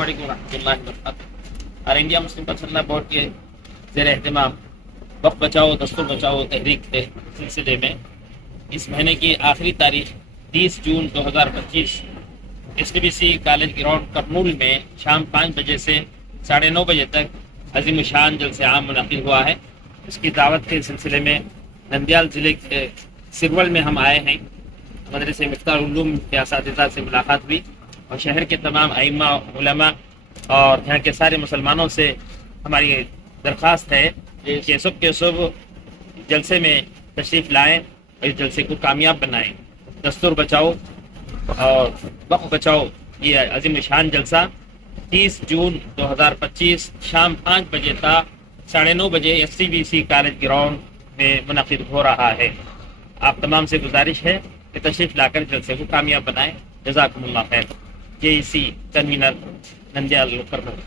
السلام علیکم ورحمۃ اللہ وبرکاتہ۔ اور انڈیا مسلم پسندہ بورڈ کے زیر اہتمام وقت بچاؤ دستور بچاؤ تحریک کے سلسلے میں اس مہینے کی آخری تاریخ 30 جون 2025 STBC کالج گراؤنڈ کرنول میں شام 5 بجے سے 9:30 بجے تک عظیم شان جلسہ عام منعقد ہوا ہے۔ اس کی دعوت کے سلسلے میں نندیال ضلع کے سرول میں ہم آئے ہیں۔ مدرسہ مفتاح العلوم کے اساتذہ سے ملاقات ہوئی اور شہر کے تمام ائمہ علماء اور یہاں کے سارے مسلمانوں سے ہماری درخواست ہے کہ سب کے سب جلسے میں تشریف لائیں اور اس جلسے کو کامیاب بنائیں۔ دستور بچاؤ اور وقت بچاؤ یہ عظیم شان جلسہ 30 جون 2025 شام 5 بجے تا 9:30 بجے STBC کالج گراؤنڈ میں منعقد ہو رہا ہے۔ آپ تمام سے گزارش ہے کہ تشریف لا کر جلسے کو کامیاب بنائیں۔ جزاکم اللہ خیر۔ JEC convener Nandyal Kurnool.